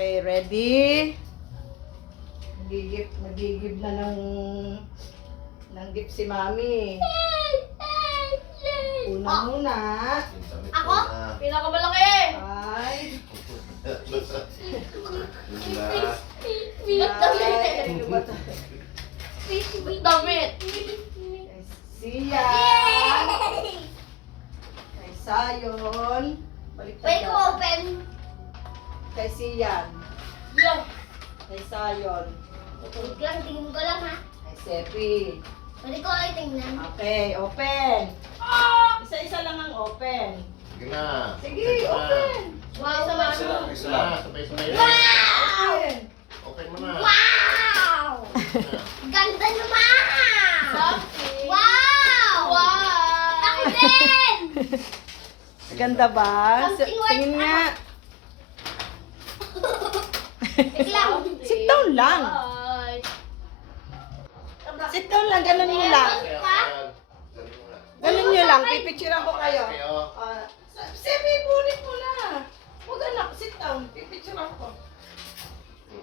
Okay, ready? Magigib na ng gift si Mami. Una muna. Ako? Pinakamalaki! Ay. Ba't damit? Ano ba to? Ba't damit? Siyan. Kay Sayon. Baliktad Pwede ko yan. open. Kay Siyan. Yo! Kay Sayon. Wait lang, tingin ko lang ha. Kay Sepi. Pwede ko ay tingnan. Okay, open. Isa-isa lang ang open. Sige na. Sige, open. Wow! Isa lang. Sabay-sabay lang. Open. Open mo na. Wow! Ganda naman! Something. Wow! Wow! Ako din! Ganda ba? Something like Tingin nga. Wait lang. Sit down lang. Sit down lang, ganun nyo lang. Ganun nyo lang, pipicturean ko kayo. Sebi, bulit mo na. Huwag anak, sit down, pipicturean ko.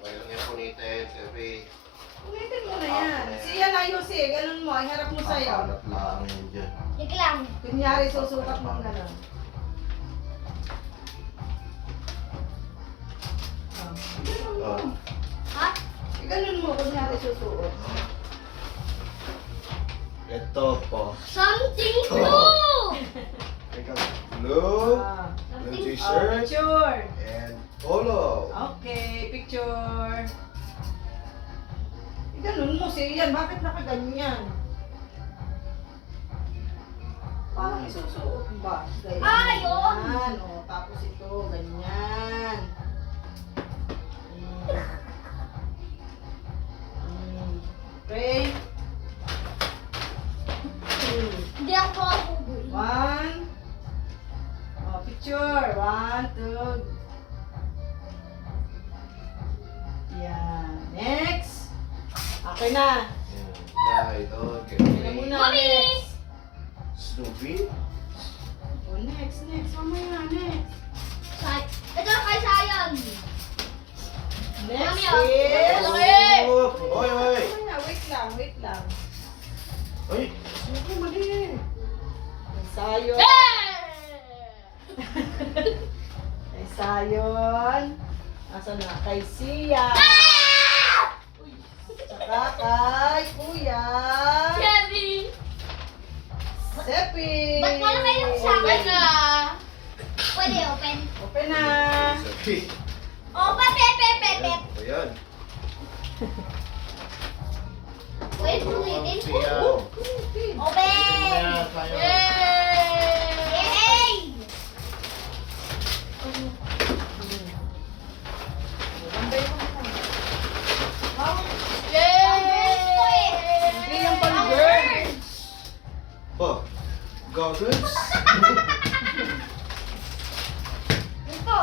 Kayo nga punitin, sabi. Ulitin mo na yan. Siya na ayos eh, ganun mo, ay harap mo sa'yo. Kalat lang yun dyan. Wait lang. Kunyari, susukat mo ganun. Oh. Ha? Ganun mo, kunyari susuot. Ito po. Something blue! Ikaw. Blue. Ah. Blue Oh, t-shirt. picture. And polo. Okay, picture. Ganun mo, Siyan, bakit nakaganyan? Parang isusuot ba? Ganyan. Ah, yun. Ganyan. O, tapos ito, ganyan. Okay. Hindi ako makapugol. One. Oh, picture. One, two. Yan. Next. Okay na. Dahil doon. Okay na muna. Mami! Next. Snoopy. Oh, next. Mamaya, next. Ito kay Sayon. Next Mami, oh. is... Malaki! Oy, oy. Mamaya, wait lang. Oy. Snoopy, mali. Sayon. Kay Sayon. Asan na? Kay Sia. Tsaka kay Kuya. Cherry! Sepi. Ba't malaki yung sa akin na? Pwede open. Open na. Sabi. Open, pep. Ayan. Wait, ulitin. Siya. Open! Ayan, tayo. Yay! Hindi yung pang-girl. Ba? Goggles? Ito.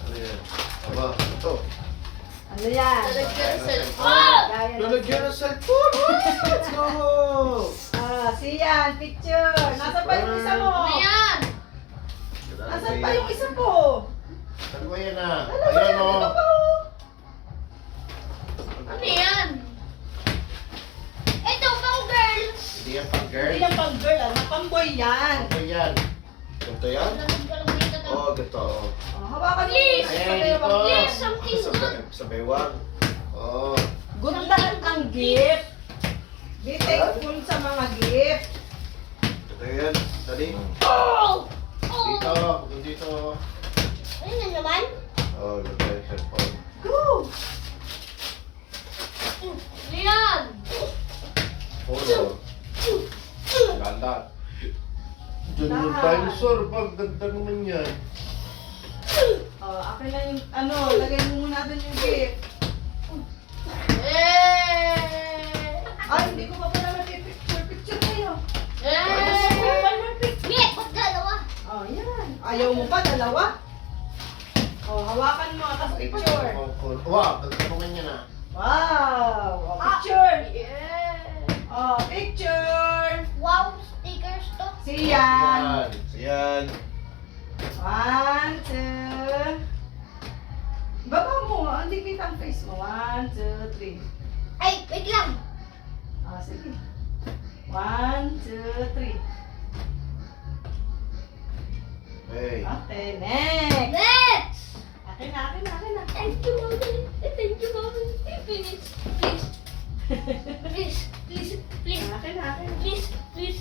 Ano yan? Aba, ito. Ano yan? Gaya ng- Lalagyan ng cellphone! Let's go! Siyan, picture. Nasaan pa yung isa mo? Ano yan? Nasaan pa yung isa po? Dalawa yan ah. Dalawa yan, Ayan o. dalawa po. Ano yan? Ito, pang girl. Hindi yan pang girl. Hindi yan pang-girl, pang-boy yan. Ano yan? Ganito yan? Lalagyan ko lang dito to. Oo, ganito. Oh, hawakan mo. Please. Ayan, Sabay dito. hawakan. Please, something good. Sa baywang. Oo. Good lahat ang gift. Be thankful sa mga gift. Ito yan. Dali. Oh! Oh! Dito. Dito. Ano na naman? Oo, ganito yung cellphone. Go! Ano yan? Photo. Ganda. Diyan yung Lahat. dinosaur. Pag ganda naman yan. Oh, akin na yung, lagay mo muna doon yung gift. Ay, hindi ko pa pala mag-picture kayo. One more picture. Wait, ba't dalawa? Oh, yan. Ayaw mo pa, dalawa? Oh, hawakan mo, tapos picture. Wow, ganda naman yan ah. Wow! Oh, picture. Yeah. Oh, picture. Wow, stickers to. Siyan. Yan. One, two. Baba mo. hindi kita ang face mo. 1, 2, 3. Ay, wait lang. Sige. 1, 2, 3. Hey. Okay, next. Next! Akin na. Thank you, mommy. Thank you, mommy. Please, please. Please. Akin na. Please. Please,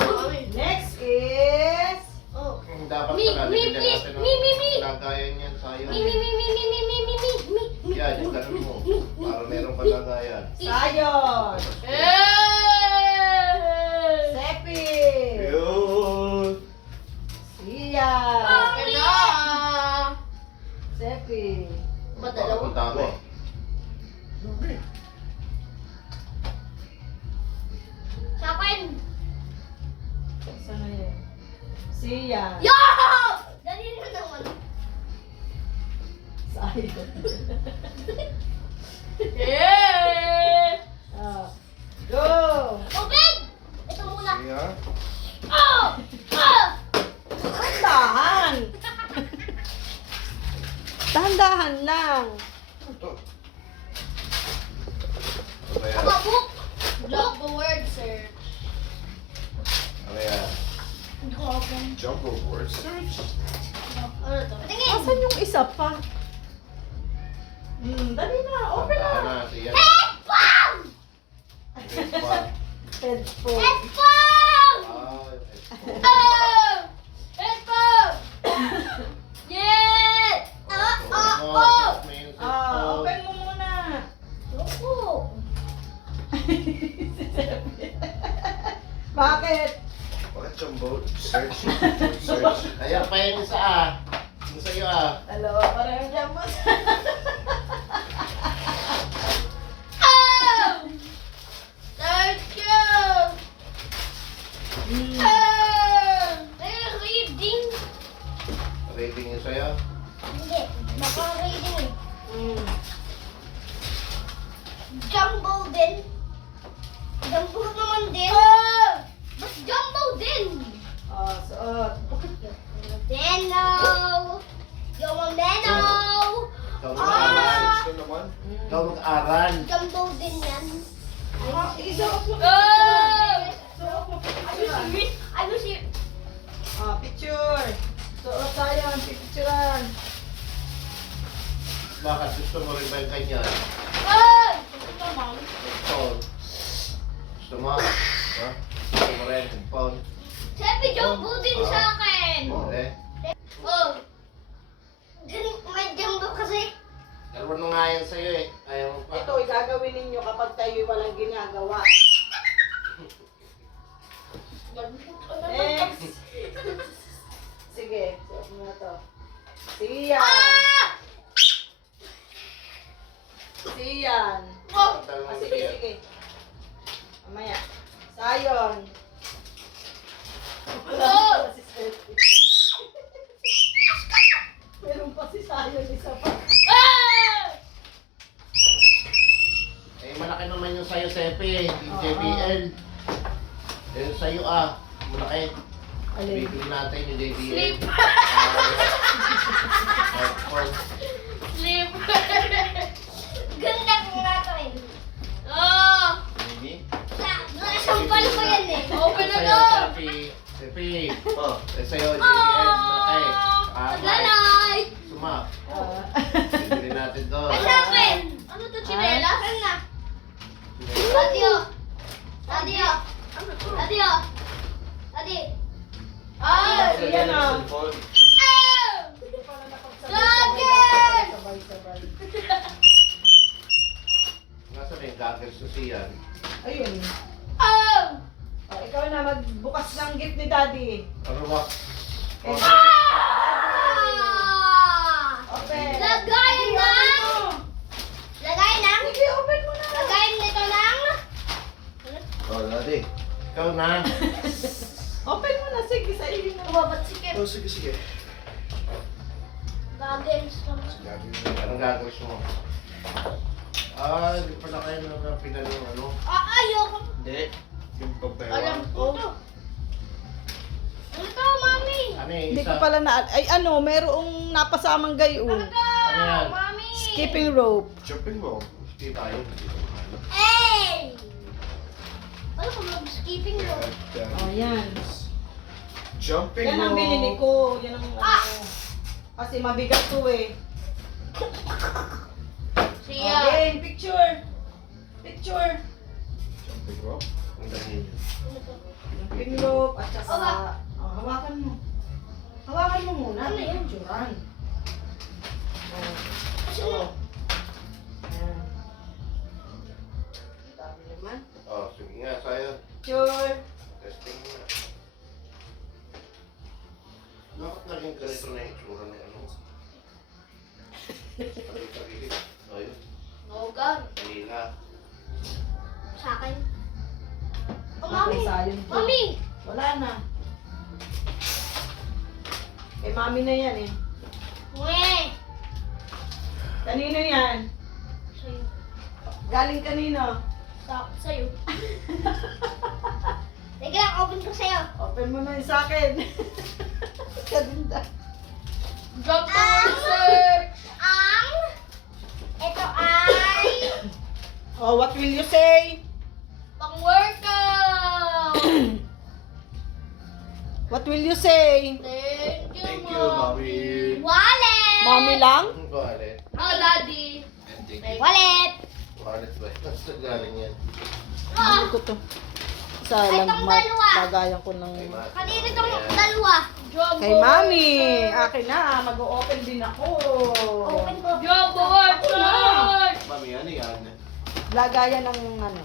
mommy. Next is... Oh. Dapat Me, pala, me, bigyan please. natin Me. lagayan yan sa'yo. Me. Yan, yung ganun mo. Para meron ka lagayan. Sayon. Sepi. Yun. Sia. Okay na. Sepi. Madalaw. Ang dami. Sa akin. Saan na yun? Sia. Yo! Dali na naman. Sayon. Yeah! Go. Open! Ito muna. Siya. Oh! Dahan. Dahan-dahan lang. Ano yan? Aba, book. Block the word, sir. Ano yan? Hindi ko open. Jumbo word search. Ano to? Patingin! Asan yung isa pa? Dali na. Open Tandaan na. na, siya. Headphone! Headphone. Headphone. Headphone! Ah, headphone. Oh! Headphone! Yeah! Oh! May headphone. Open mo muna. Loko. Bakit? Bakit jumbo search? Search. Ayan pa yung isa ah. Yung sa'yo ah. Dalawa pa rin dyan mo. Oh! Thank you! Oh! Ay, reading. Rating yung sa'yo. Hindi. Baka reading eh. Mm. Jumbo din. Jumbo naman din. Oh! Mas jumbo din. Suot. Deno! Yung Deno! Ikaw mag-aral. Ah! Ikaw mag-aral. Jumbo din yan. Isuot mo. Oh! Suot mo. Are you serious? Are you serious? Picture. Suot tayo. Picturean. Bakit gusto mo rin ba yung ganyan? Oh! Headphone. Gusto mo? Ha? Gusto mo rin headphone? Siyempre, jumbo din sa akin. Eh? Oh! May jumbo kasi. Dalawa na nga yan sa'yo eh. Ayaw mo pa. Ito, igagawin ninyo kapag tayo walang ginagawa. Next. Sige, suot mo na to. Siyan. Ah! Siyan. Oh! Sige. Mamaya. Sayon. Oh! Meron pa si Sayon, isa pa. Ah! Eh, malaki naman yung sa'yo, Sepi. Hindi JBL. Yung sa'yo ah. Malaki. Alin? Bibili natin yung JBL. Sleep. Headphone. Sleep. Ganda ko nga to eh. Oh! Hindi? Nasampal ko yan eh. Open na Sa'yo, to. Sepi. Sepi. Oh, eh, sa'yo, JBL. Malaki. Maglalay. Suma. Ah. Bibili natin doon. Ay, sa akin. Ano to, chinela? Saan na? Radio. Radio. Radio. Radio. Ah, yan ah. Cellphone. Ah! Hindi pa na napagsabay-sabay. Goggles! Sabay-sabay. Nasaan yung goggles na siyan? Ayun. Oh! Ikaw na, magbukas ng gift ni Daddy. Ano ba? Oh, Ah! Open. Lagay Sige, na! open mo. Lagay na? Sige, open mo na. Lagay nito lang? oh, Daddy. Ikaw na. Open mo na. Sige, sa iyo na. Umabat si Kim. Oh, sige, sige. Goggles naman. Anong goggles mo? Ah, hindi pala kayo na pinalo ano? Ah, ayoko. Hindi. Yung pagpera. Alam ko to. Ano to, mami? Ano yung Hindi isa? ko pala na... Ay ano, merong napasamang gayon. Ano to, Ano yan? mami? Skipping rope. Jumping mo. Hindi tayo. Hey! Ano ka mag-skipping rope? Oh, yan. Jumping Yan ang binili ko. Yan ang ano. Kasi mabigat to eh. Siya. Okay, picture. Picture. Jumping rope? Ang dami. Jumping rope at saka... Oba. Hawakan mo. Hawakan mo muna. Ano yun? Picturean. Sino? Oh. Ayan. Dami naman. Oh, sige nga, sayo. Picture. Testing nga. Bakit naging ganito na yung itsura ng ano? Pagkikagigit. O yun. Nogan. Kanila. Sa akin. Oh, Okay, mami. sayang to. Mami! Wala na. Eh, mami na yan eh. Uwe! Kanino yan? Sa'yo. Galing kanino? Sa'yo. Teka lang, open ko sa'yo. Open mo na yung sa akin. Kalinda. Drop the research! Ito ay Oh, what will you say? pang-workout! What will you say? Thank you, Mommy. Wallet! Mommy lang? Ang wallet. Oh, Daddy. Thank you. Wallet! Wallet ba? Saan galing yan? Hindi ko to. Sa Ay, lang, itong dalawa. lagayan ko ng... Kay Ma. Kanina itong dalawa. Kay Mami! Akin na, mag-o-open din ako. Open ko. Ako na. Mami, ano yan? Lagayan ng ano.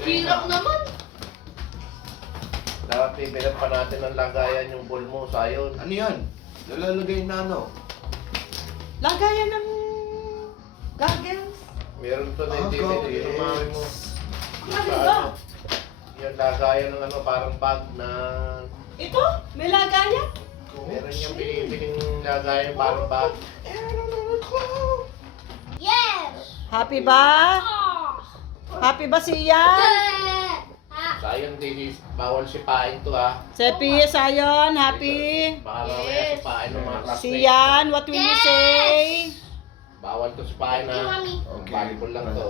Hirap naman. Dapat pipilat pa natin ang lagayan yung bowl mo, sayon. Ano yan? Nalalagay na ano? Lagayan ng... goggles. Meron to na yung Ah, DVD, goggles. yung mami mo. Ang ano ba? Yung lagayan ng ano, parang bag na... Ito? May lagayan? Meron yung binibining lagayan parang bag. Yes! Happy ba? Happy ba siya? Sayon, bawal sipain to ha. Sepi, Sayon, happy. Baka mamaya sipain ng mga classmates. Siyan, what will you say? Bawal to sipain Thank you, ha. Mami. Volleyball lang to.